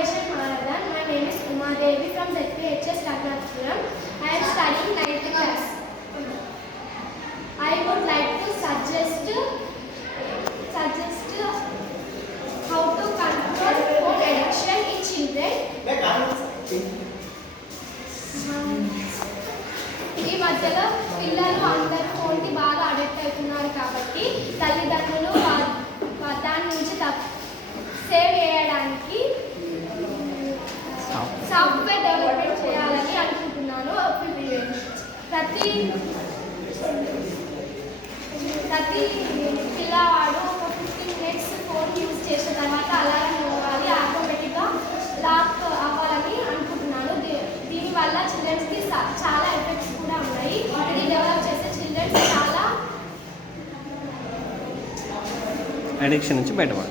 Innovation Marathon. My name is Uma Devi from ZPHS Raghunathpuram. I am studying 9th class. I would like to suggest how to control phone addiction in children. ఈ మధ్యలో పిల్లలు అందరూ ఫోన్కి బాగా addict అవుతున్నారు కాబట్టి తల్లిదండ్రులు దాని నుంచి సేవ్ చేయడానికి సాఫ్ట్వేర్ డెవలప్మెంట్ చేయాలని అనుకుంటున్నాను. ప్రతి పిల్లవాడు ఒక 15 minutes ఫోన్ యూజ్ చేసిన తర్వాత అలారం మోగాలి, ఆటోమేటిక్గా లాక్ అవ్వాలని అనుకుంటున్నాను. దీనివల్ల చిల్డ్రన్స్కి చాలా ఎఫెక్ట్స్ కూడా ఉన్నాయి. ఇది డెవలప్ చేసే చిల్డ్రన్స్ చాలా అడిక్షన్ నుంచి బయటపడాలి.